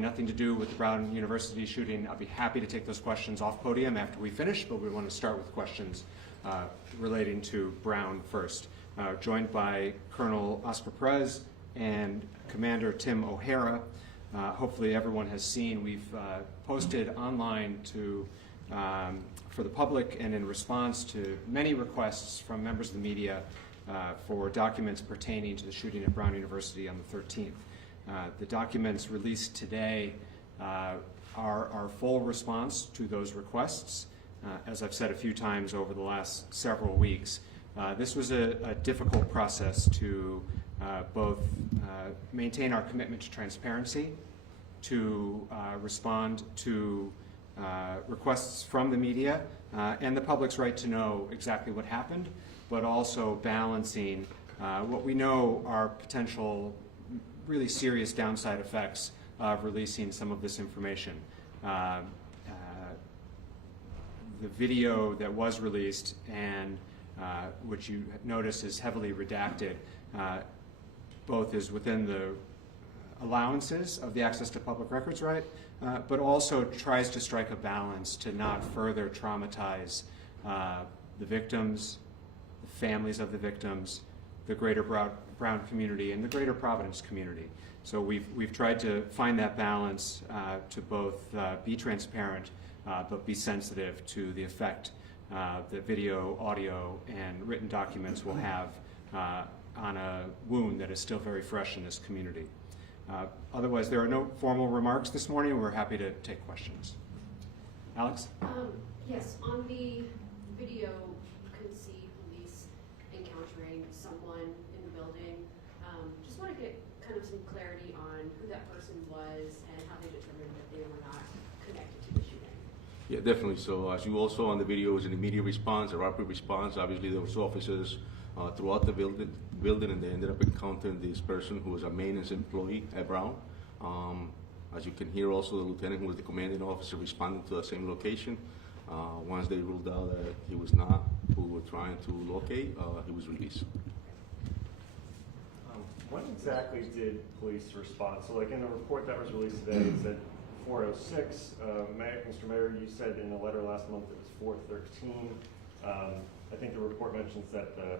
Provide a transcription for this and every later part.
Nothing to do with the Brown University shooting. I'll be happy to take those questions off podium after we finish, but we want to start with questions relating to Brown first. Joined by Colonel Oscar Perez and Commander Tim O'Hara. Hopefully everyone has seen, we've posted online for the public and in response to many requests from members of the media for documents pertaining to the shooting at Brown University on the 13th. The documents released today are our full response to those requests. As I've said a few times over the last several weeks, this was a difficult process to both maintain our commitment to transparency, to respond to requests from the media and the public's right to know exactly what happened, but also balancing what we know are potential really serious downside effects of releasing some of this information. The video that was released and which you notice is heavily redacted, both is within the allowances of the access to public records right, but also tries to strike a balance to not further traumatize the victims, the families of the victims, the greater Brown community, and the greater Providence community. So we've tried to find that balance to both be transparent, but be sensitive to the effect that video, audio, and written documents will have on a wound that is still very fresh in this community. Otherwise, there are no formal remarks this morning. We're happy to take questions. Alex? Yes, on the video, you could see police encountering someone in the building. Just want to get kind of some clarity on who that person was and how they determined that they were not connected to the shooting. Yeah, definitely. So as you also on the video was an immediate response, a rapid response. Obviously, there was officers throughout the building, and they ended up encountering this person who was a maintenance employee at Brown. As you can hear, also the lieutenant, who was the commanding officer, responding to the same location. Once they ruled out that he was not who we were trying to locate, he was released. When exactly did police respond? So like in the report that was released today, it said 4:06. Mr. Mayor, you said in a letter last month it was 4:13. I think the report mentions that the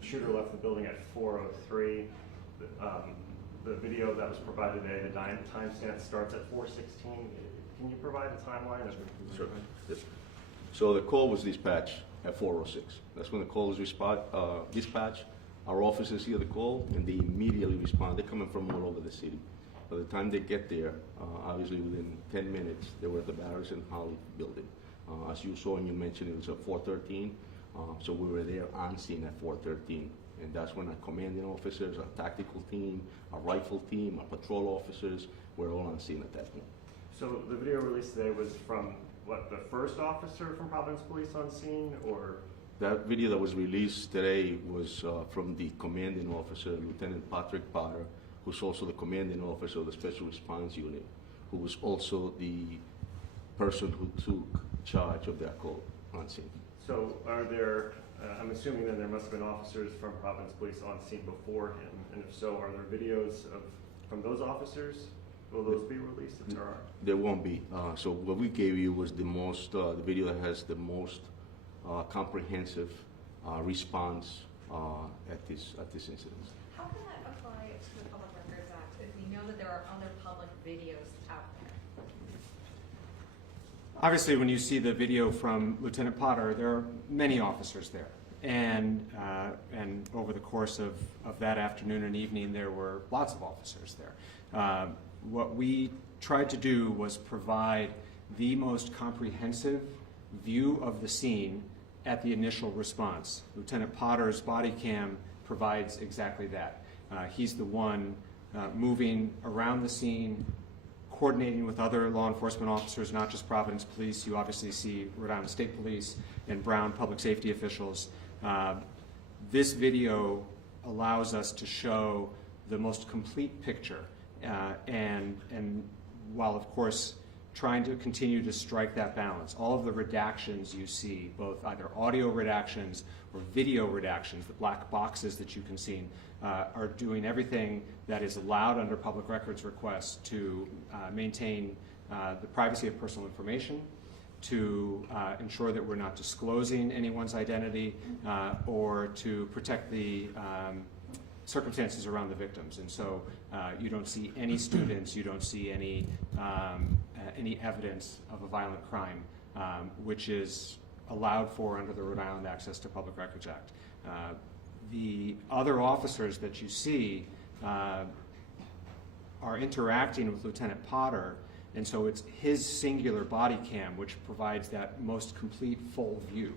shooter left the building at 4:03. The video that was provided today, the timestamp starts at 4:16. Can you provide a timeline? Sure. Yes. So the call was dispatched at 4:06. That's when the call was dispatched. Our officers hear the call and they immediately respond. They're coming from all over the city. By the time they get there, obviously within 10 minutes, they were at the Barris and Holly building. As you saw and you mentioned, it was at 4:13. So we were there on scene at 4:13. And that's when our commanding officers, our tactical team, our rifle team, our patrol officers were all on scene at that point. So the video released today was from, what, the first officer from Providence Police on scene, or? That video that was released today was from the commanding officer, Lieutenant Patrick Potter, who's also the commanding officer of the Special Response Unit, who was also the person who took charge of that call on scene. So are there, I'm assuming then there must have been officers from Providence Police on scene before him, and if so, are there videos from those officers? Will those be released if there are? There won't be. So what we gave you was the most, the video that has the most comprehensive response at this incident. How can that apply to the Public Records Act if we know that there are other public videos out there? Obviously, when you see the video from Lieutenant Potter, there are many officers there. And over the course of that afternoon and evening, there were lots of officers there. What we tried to do was provide the most comprehensive view of the scene at the initial response. Lieutenant Potter's body cam provides exactly that. He's the one moving around the scene, coordinating with other law enforcement officers, not just Providence Police. You obviously see Rhode Island State Police and Brown public safety officials. This video allows us to show the most complete picture. And while, of course, trying to continue to strike that balance. All of the redactions you see, both either audio redactions or video redactions, the black boxes that you can see, are doing everything that is allowed under public records requests to maintain the privacy of personal information, to ensure that we're not disclosing anyone's identity, or to protect the circumstances around the victims. And so you don't see any students, you don't see any evidence of a violent crime, which is allowed for under the Rhode Island Access to Public Records Act. The other officers that you see are interacting with Lieutenant Potter, and so it's his singular body cam which provides that most complete full view,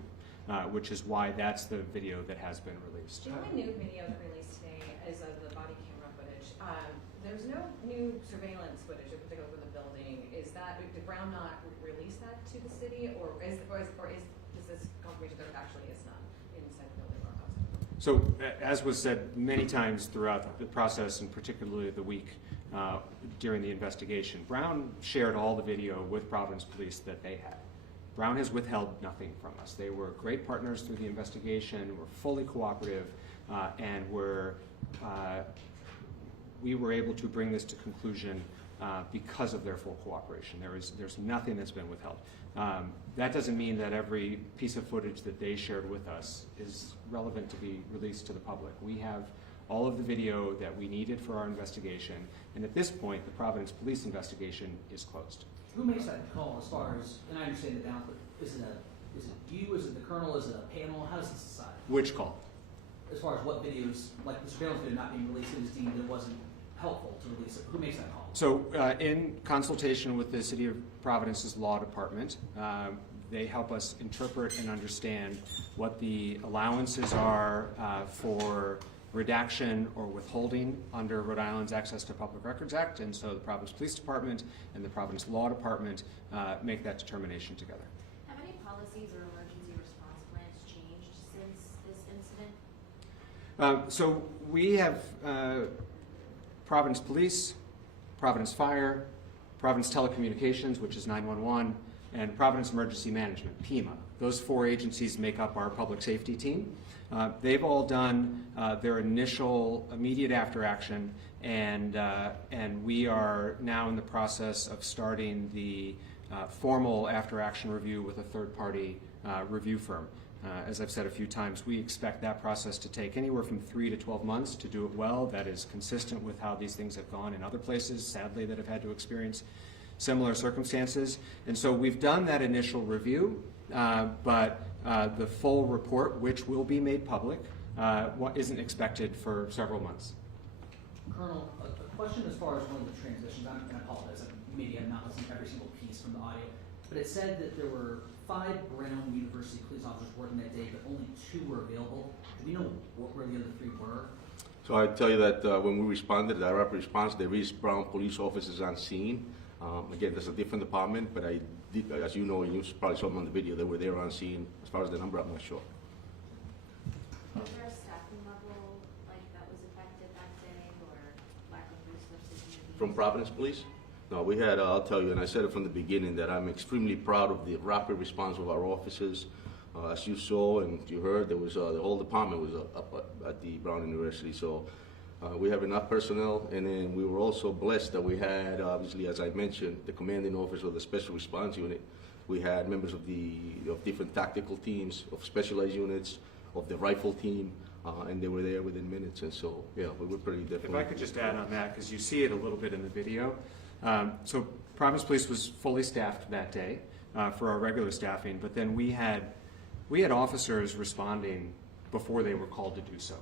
which is why that's the video that has been released. The only new video released today is of the body camera footage. There's no new surveillance footage, in particular for the building. Is that, did Brown not release that to the city, or is this confirmation there actually is none inside the building or outside? So, as was said many times throughout the process, and particularly the week during the investigation, Brown shared all the video with Providence Police that they had. Brown has withheld nothing from us. They were great partners through the investigation, were fully cooperative, and we were able to bring this to conclusion because of their full cooperation. There's nothing that's been withheld. That doesn't mean that every piece of footage that they shared with us is relevant to be released to the public. We have all of the video that we needed for our investigation, and at this point, the Providence Police investigation is closed. Who makes that call as far as, and I understand the balance, but is it you, is it the colonel, is it a panel, how does this decide? Which call? As far as what videos, like the surveillance video not being released, it was deemed it wasn't helpful to release it. Who makes that call? So in consultation with the City of Providence's law department, they help us interpret and understand what the allowances are for redaction or withholding under Rhode Island's Access to Public Records Act, and so the Providence Police Department and the Providence Law Department make that determination together. Have any policies or emergency response plans changed since this incident? So we have Providence Police, Providence Fire, Providence Telecommunications, which is 911, and Providence Emergency Management, PEMA. Those four agencies make up our public safety team. They've all done their initial immediate after action, and we are now in the process of starting the formal after action review with a third-party review firm. As I've said a few times, we expect that process to take anywhere from 3 to 12 months to do it well. That is consistent with how these things have gone in other places, sadly, that have had to experience similar circumstances. And so we've done that initial review, but the full report, which will be made public, isn't expected for several months. Colonel, a question as far as one of the transmissions, I apologize, maybe I'm not listening to every single piece from the audio, but it said that there were 5 Brown University police officers working that day, but only 2 were available. Do we know where the other 3 were? So I tell you that when we responded, our rapid response, there is Brown police officers on scene. Again, there's a different department, but I did, as you know, and you probably saw them on the video, they were there on scene. As far as the number, I'm not sure. Was there a staffing level like that was affected that day, or lack of resources? From Providence Police? No, we had, I'll tell you, and I said it from the beginning, that I'm extremely proud of the rapid response of our officers. As you saw and you heard, there was the whole department was up at the Brown University. So we have enough personnel, and then we were also blessed that we had, obviously, as I mentioned, the commanding officer of the Special Response Unit. We had members of different tactical teams, of specialized units, of the rifle team, and they were there within minutes. And so, yeah, we were pretty definitely. If I could just add on that, because you see it a little bit in the video. So Providence Police was fully staffed that day for our regular staffing, but then we had officers responding before they were called to do so.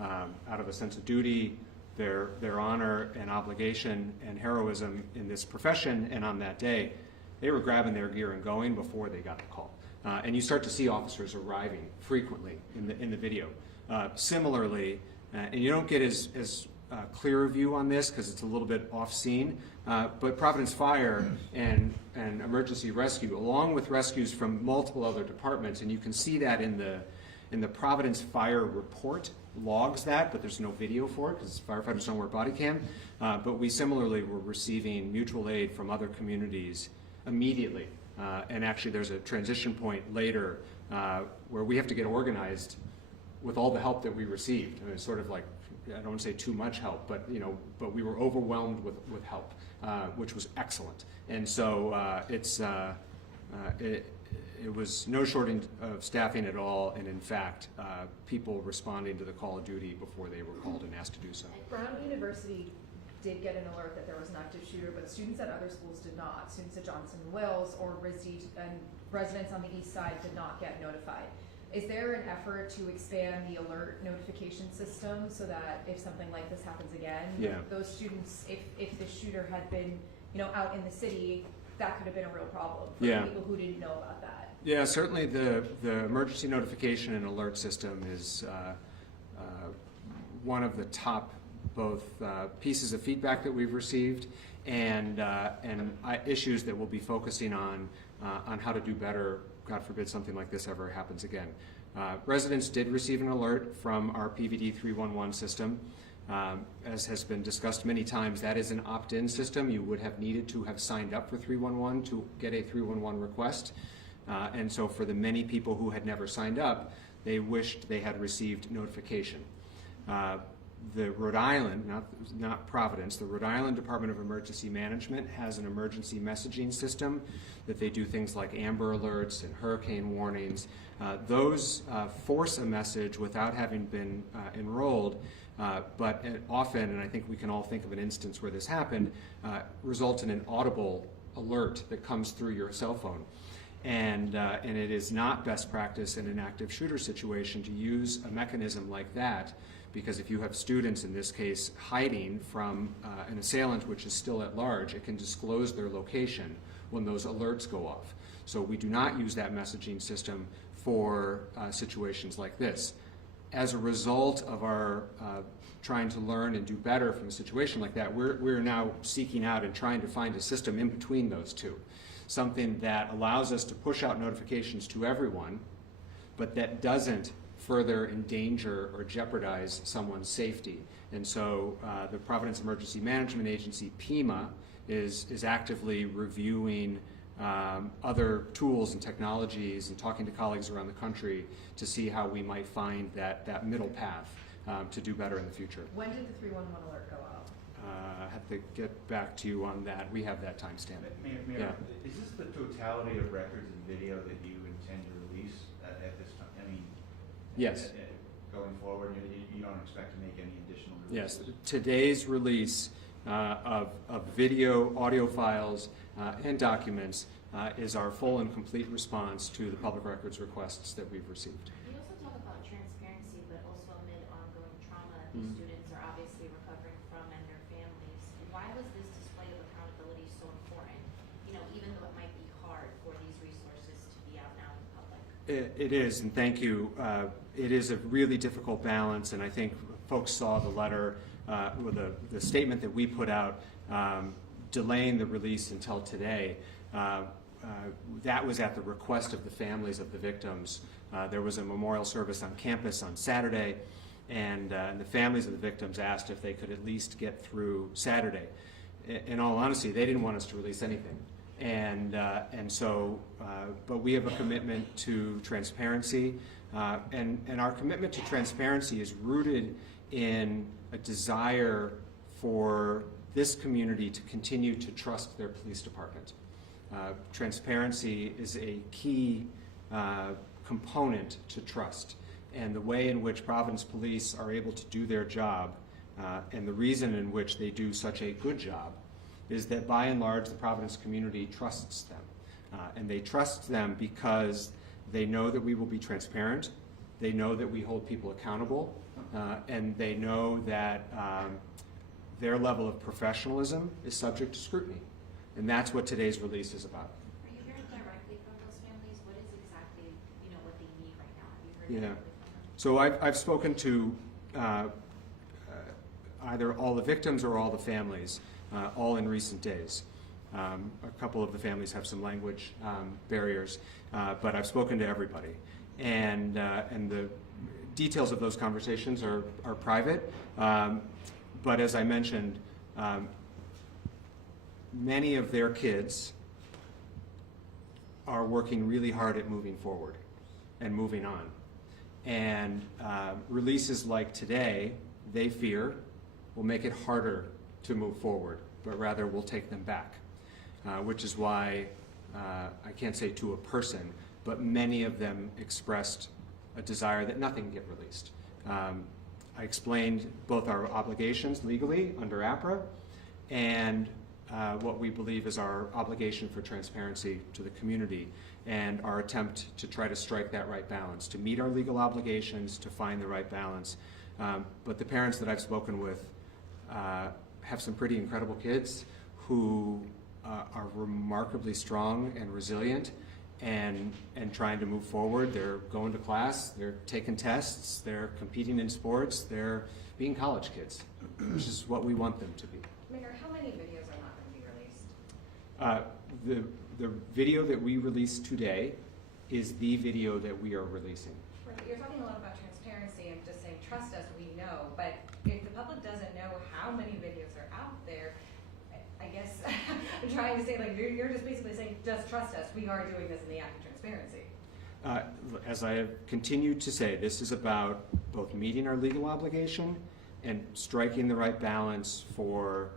Out of a sense of duty, their honor and obligation and heroism in this profession, and on that day, they were grabbing their gear and going before they got the call. And you start to see officers arriving frequently in the video. Similarly, and you don't get as clear a view on this because it's a little bit off scene, but Providence Fire and Emergency Rescue, along with rescues from multiple other departments, and you can see that in the Providence Fire report, logs that, but there's no video for it because firefighters don't wear body cam. But we similarly were receiving mutual aid from other communities immediately. And actually, there's a transition point later where we have to get organized with all the help that we received. I mean, it's sort of like, I don't want to say too much help, but but we were overwhelmed with help, which was excellent. And so it was no shortage of staffing at all, and in fact, people responding to the call of duty before they were called and asked to do so. Brown University did get an alert that there was an active shooter, but students at other schools did not. Students at Johnson and Wills or RISD and residents on the east side did not get notified. Is there an effort to expand the alert notification system so that if something like this happens again, those students, if the shooter had been, out in the city, that could have been a real problem for people who didn't know about that? Yeah, certainly the emergency notification and alert system is one of the top both pieces of feedback that we've received and issues that we'll be focusing on how to do better. God forbid something like this ever happens again. Residents did receive an alert from our PVD 311 system. As has been discussed many times, that is an opt-in system. You would have needed to have signed up for 311 to get a 311 request. And so for the many people who had never signed up, they wished they had received notification. The Rhode Island, not Providence, the Rhode Island Department of Emergency Management has an emergency messaging system that they do things like Amber Alerts and hurricane warnings. Those force a message without having been enrolled, but often, and I think we can all think of an instance where this happened, result in an audible alert that comes through your cell phone. And it is not best practice in an active shooter situation to use a mechanism like that, because if you have students, in this case, hiding from an assailant which is still at large, it can disclose their location when those alerts go off. So we do not use that messaging system for situations like this. As a result of our trying to learn and do better from a situation like that, we're now seeking out and trying to find a system in between those two. Something that allows us to push out notifications to everyone, but that doesn't further endanger or jeopardize someone's safety. And so the Providence Emergency Management Agency, PEMA, is actively reviewing other tools and technologies and talking to colleagues around the country to see how we might find that middle path to do better in the future. When did the 311 alert go out? I have to get back to you on that. We have that timestamp. Mayor, is this the totality of records and video that you intend to release at this time? I mean, yes. Going forward, you don't expect to make any additional releases? Yes. Today's release of video, audio files, and documents is our full and complete response to the public records requests that we've received. We also talk about transparency, but also amid ongoing trauma these students are obviously recovering from and their families. Why was this display of accountability so important? Even though it might be hard for these resources to be out now in the public. It is, and thank you. It is a really difficult balance, and I think folks saw the letter, with the statement that we put out, delaying the release until today. That was at the request of the families of the victims. There was a memorial service on campus on Saturday, and the families of the victims asked if they could at least get through Saturday. In all honesty, they didn't want us to release anything. And so, but we have a commitment to transparency, and our commitment to transparency is rooted in a desire for this community to continue to trust their police department. Transparency is a key component to trust, and the way in which Providence Police are able to do their job, and the reason in which they do such a good job, is that by and large the Providence community trusts them. And they trust them because they know that we will be transparent, they know that we hold people accountable, and they know that their level of professionalism is subject to scrutiny. And that's what today's release is about. Are you hearing directly from those families? What is exactly, what they need right now? Have you heard directly from them? So I've spoken to either all the victims or all the families, all in recent days. A couple of the families have some language barriers, but I've spoken to everybody. And the details of those conversations are private, but as I mentioned, many of their kids are working really hard at moving forward and moving on. And releases like today, they fear, will make it harder to move forward, but rather will take them back, which is why I can't say to a person, but many of them expressed a desire that nothing get released. I explained both our obligations legally under APRA and what we believe is our obligation for transparency to the community and our attempt to try to strike that right balance, to meet our legal obligations, to find the right balance. But the parents that I've spoken with have some pretty incredible kids who are remarkably strong and resilient and trying to move forward. They're going to class, they're taking tests, they're competing in sports, they're being college kids, which is what we want them to be. Mayor, how many videos are not going to be released? The video that we released today is the video that we are releasing. Right, you're talking a lot about transparency and just saying, trust us, we know. But if the public doesn't know how many videos are out there, I guess I'm trying to say, like, you're just basically saying, just trust us, we are doing this in the act of transparency. As I have continued to say, this is about both meeting our legal obligation and striking the right balance for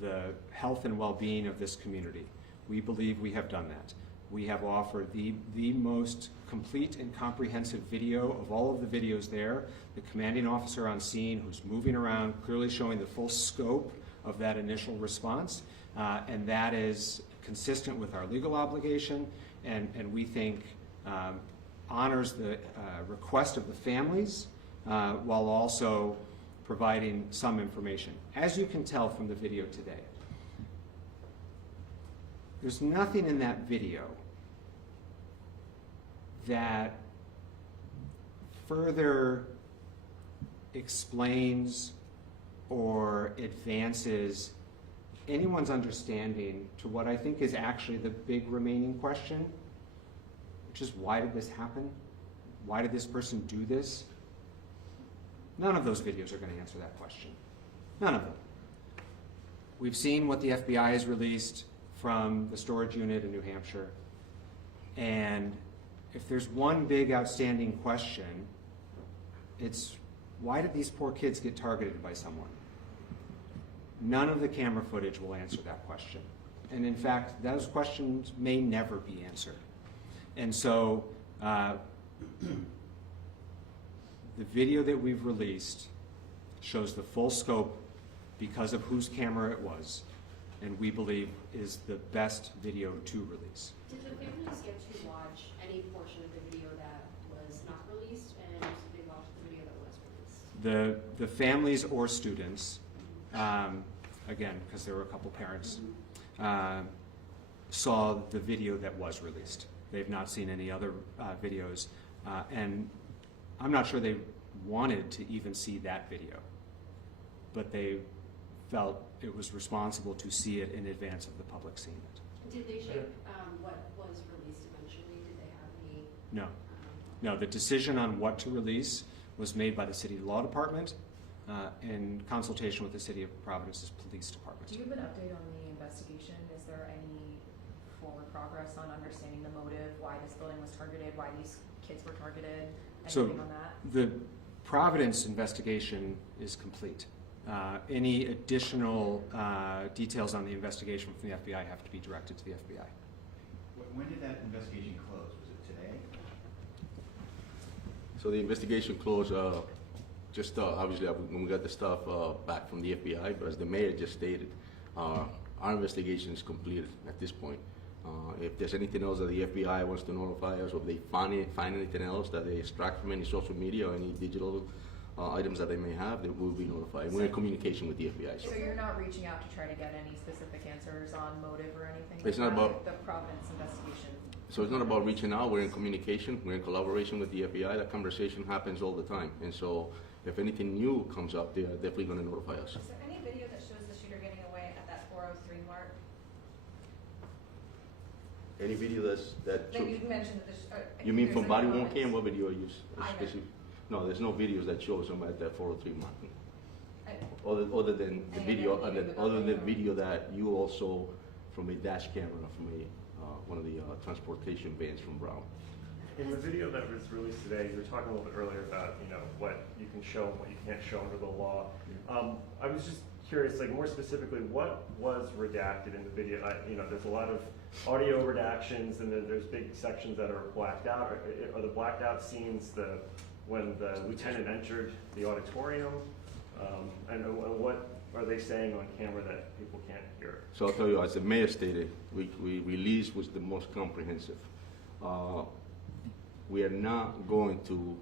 the health and well-being of this community. We believe we have done that. We have offered the most complete and comprehensive video of all of the videos there, the commanding officer on scene who's moving around, clearly showing the full scope of that initial response, and that is consistent with our legal obligation, and we think honors the request of the families while also providing some information. As you can tell from the video today, there's nothing in that video that further explains or advances anyone's understanding to what I think is actually the big remaining question, which is, why did this happen? Why did this person do this? None of those videos are going to answer that question. None of them. We've seen what the FBI has released from the storage unit in New Hampshire, and if there's one big outstanding question, it's, why did these poor kids get targeted by someone? None of the camera footage will answer that question. And in fact, those questions may never be answered. And so the video that we've released shows the full scope because of whose camera it was, and we believe is the best video to release. Did the families get to watch any portion of the video that was not released, and did they watch the video that was released? The families or students, again, because there were a couple parents, saw the video that was released. They've not seen any other videos, and I'm not sure they wanted to even see that video, but they felt it was responsible to see it in advance of the public seeing it. Did they shape what was released eventually? Did they have any? No. No, the decision on what to release was made by the city law department in consultation with the city of Providence's police department. Do you have an update on the investigation? Is there any forward progress on understanding the motive, why this building was targeted, why these kids were targeted, anything on that? The Providence investigation is complete. Any additional details on the investigation from the FBI have to be directed to the FBI. When did that investigation close? Was it today? So the investigation closed just obviously when we got the stuff back from the FBI, but as the mayor just stated, our investigation is completed at this point. If there's anything else that the FBI wants to notify us, or if they find anything else that they extract from any social media or any digital items that they may have, they will be notified. We're in communication with the FBI. So you're not reaching out to try to get any specific answers on motive or anything? It's not about the Providence investigation. So it's not about reaching out. We're in communication. We're in collaboration with the FBI. That conversation happens all the time. And so if anything new comes up, they're definitely going to notify us. Is there any video that shows the shooter getting away at that 403 mark? Any video that Like you mentioned that you mean there's from any body worn moments. cam? What video are you Either. specific? No, there's no videos that shows them at that 403 mark. I- Other than the Any video, other and then video other than the about video that you also from a dash camera from one of the transportation vans from Brown. In the video that was released today, you were talking a little bit earlier about, you know, what you can show and what you can't show under the law. I was just curious, like more specifically, what was redacted in the video? You know, there's a lot of audio redactions, and then there's big sections that are blacked out. Are the blacked out scenes when the lieutenant entered the auditorium? And what are they saying on camera that people can't hear? So I'll tell you, as the mayor stated, we release was the most comprehensive. We are not going to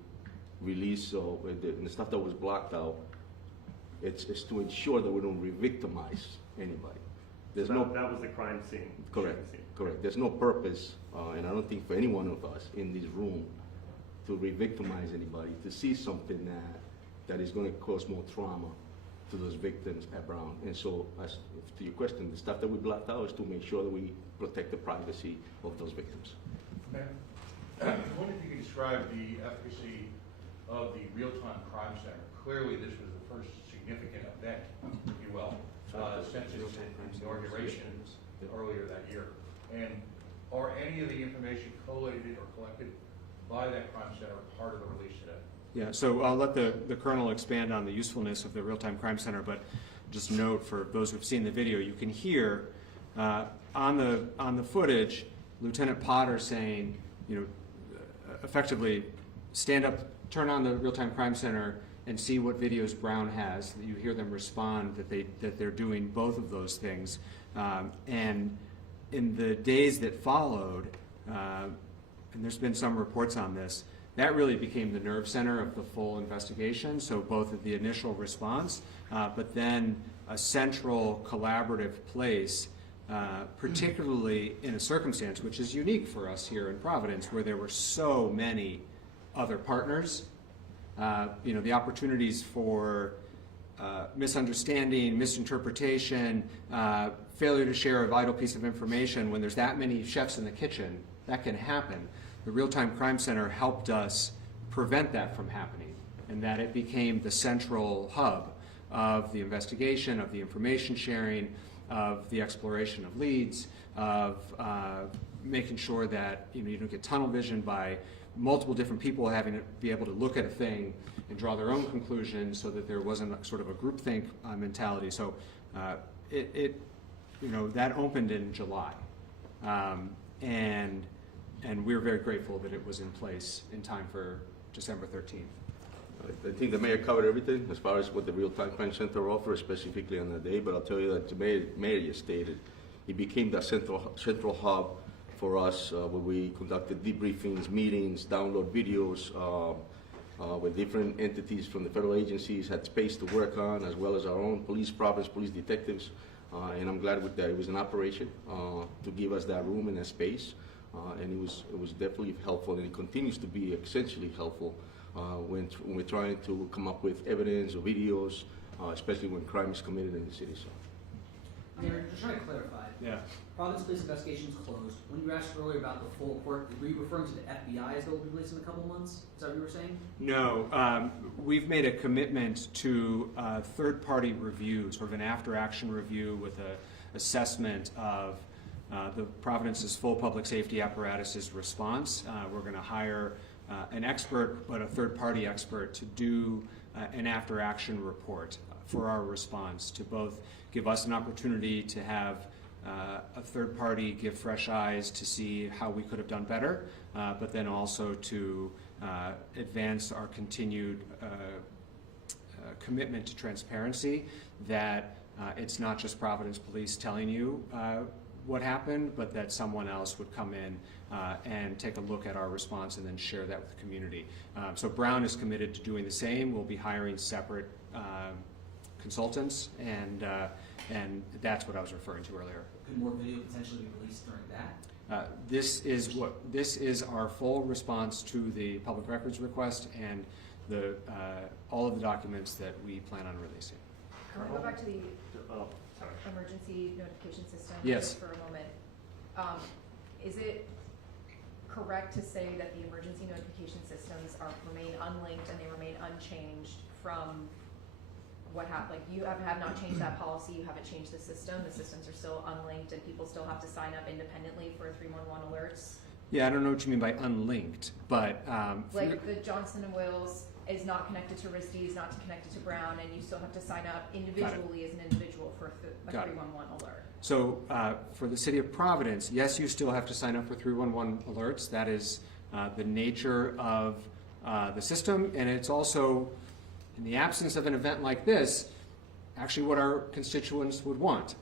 release the stuff that was blocked out. It's to ensure that we don't re-victimize anybody. There's That was the crime scene. Correct. Scene. Correct. There's no purpose, and I don't think for any one of us in this room to re-victimize anybody, to see something that is going to cause more trauma to those victims at Brown. And so, as to your question, the stuff that we blocked out is to make sure that we protect the privacy of those victims. Okay. I wonder if you could describe the efficacy of the real-time crime center. Clearly, this was the first significant event, if you will, since its inauguration earlier that year. And are any of the information collated or collected by that crime center part of the release today? Yeah, so I'll let the Colonel expand on the usefulness of the real-time crime center, but just note for those who've seen the video, you can hear on the footage, Lieutenant Potter saying, you know, effectively, stand up, turn on the real-time crime center, and see what videos Brown has. You hear them respond that they're doing both of those things, and in the days that followed, and there's been some reports on this, that really became the nerve center of the full investigation. So both of the initial response, but then a central collaborative place, particularly in a circumstance which is unique for us here in Providence, where there were so many other partners. You know, the opportunities for misunderstanding, misinterpretation, failure to share a vital piece of information when there's that many chefs in the kitchen, that can happen. The Real-Time Crime Center helped us prevent that from happening, and that it became the central hub of the investigation, of the information sharing, of the exploration of leads, of making sure that you don't get tunnel vision by multiple different people having to be able to look at a thing and draw their own conclusions, so that there wasn't sort of a groupthink mentality. So that opened in July, and we're very grateful that it was in place in time for December 13th. I think the mayor covered everything as far as what the real-time crime center offers, specifically on that day. But I'll tell you that the mayor just stated it became that central hub for us, where we conducted debriefings, meetings, download videos, where different entities from the federal agencies had space to work on, as well as our own Providence police detectives. And I'm glad with that. It was an operation to give us that room and that space, and it was definitely helpful, and it continues to be essentially helpful when we're trying to come up with evidence or videos, especially when crime is committed in the city. So. Mayor, just trying to clarify. Yeah. Providence Police investigation's closed. When you asked earlier about the full report, were you referring to the FBI as they'll be released in a couple months? Is that what you were saying? No, we've made a commitment to third-party review, sort of an after-action review with an assessment of the Providence's full public safety apparatus's response. We're going to hire an expert, but a third-party expert, to do an after-action report for our response, to both give us an opportunity to have a third party give fresh eyes to see how we could have done better, but then also to advance our continued commitment to transparency, that it's not just Providence Police telling you what happened, but that someone else would come in and take a look at our response and then share that with the community. So Brown is committed to doing the same. We'll be hiring separate consultants, and that's what I was referring to earlier. Could more video potentially be released during that? This is our full response to the public records request and all of the documents that we plan on releasing. Can we go back to the Sorry. emergency notification system Yes. for a moment? Is it correct to say that the emergency notification systems remain unlinked and they remain unchanged from what happened, like, you have not changed that policy, you haven't changed the systems are still unlinked, and people still have to sign up independently for 311 alerts? Yeah, I don't know what you mean by unlinked, but Like, the Johnson and Wales is not connected to RISD, is not connected to Brown, and you still have to sign up individually as an individual for a Got it. 311 alert. So for the city of Providence, yes, you still have to sign up for 311 alerts. That is the nature of the system, and it's also, in the absence of an event like this, actually what our constituents would want.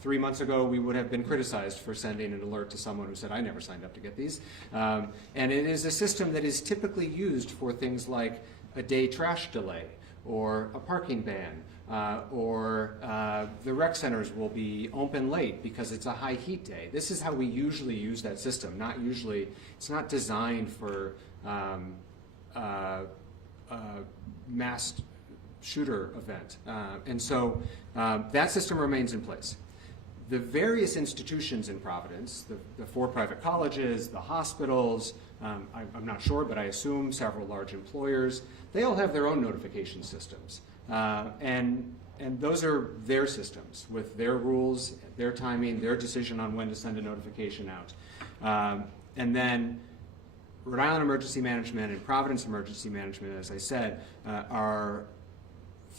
3 months ago, we would have been criticized for sending an alert to someone who said, I never signed up to get these. And it is a system that is typically used for things like a day trash delay, or a parking ban, or the rec centers will be open late because it's a high heat day. This is how we usually use that system. It's not designed for mass shooter event. And so that system remains in place. The various institutions in Providence, the 4 private colleges, the hospitals, I'm not sure, but I assume several large employers, they all have their own notification systems. And those are their systems with their rules, their timing, their decision on when to send a notification out. And then Rhode Island Emergency Management and Providence Emergency Management, as I said, are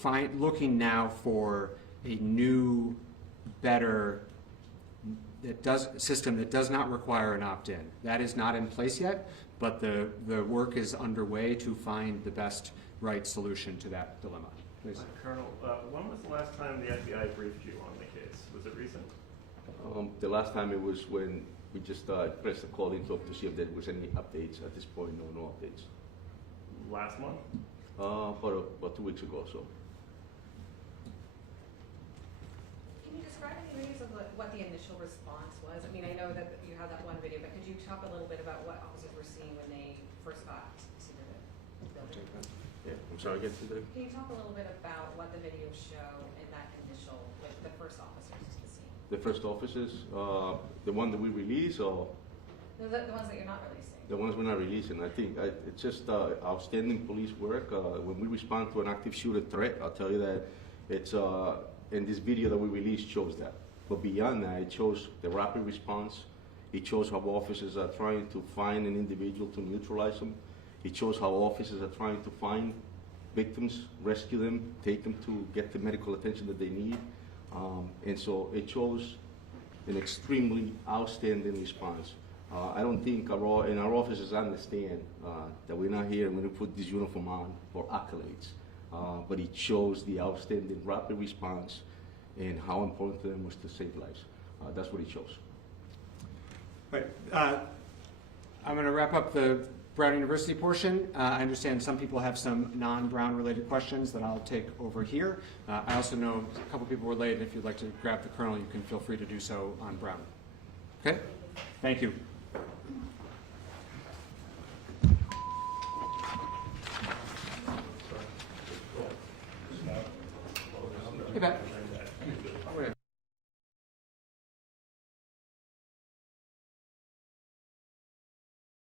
looking now for a new, better system that does not require an opt-in. That is not in place yet, but the work is underway to find the best right solution to that dilemma. Please. Colonel, when was the last time the FBI briefed you on the case? Was it recent? The last time it was when we just pressed the call in to see if there was any updates. At this point, no updates. Last month? About 2 weeks ago or so. Can you describe any ways of what the initial response was? I mean, I know that you have that one video, but could you talk a little bit about what officers were seeing when they first got to the building? Yeah, I'm sorry, again today. Can you talk a little bit about what the videos show in that initial, like the first officers to the scene? The first officers, the one that we release, or No, the ones that you're not releasing. the ones we're not releasing. I think it's just outstanding police work. When we respond to an active shooter threat, I'll tell you that it's and this video that we released shows that. But beyond that, it shows the rapid response. It shows how officers are trying to find an individual to neutralize them. It shows how officers are trying to find victims, rescue them, take them to get the medical attention that they need. And so it shows an extremely outstanding response. I don't think our officers understand that we're not here and we're going to put this uniform on for accolades. But it shows the outstanding rapid response and how important to them was to save lives. That's what it shows. Right. I'm going to wrap up the Brown University portion. I understand some people have some non-Brown related questions that I'll take over here. I also know a couple people were late. If you'd like to grab the Colonel, you can feel free to do so on Brown. Okay? Thank you. Hey, Pat.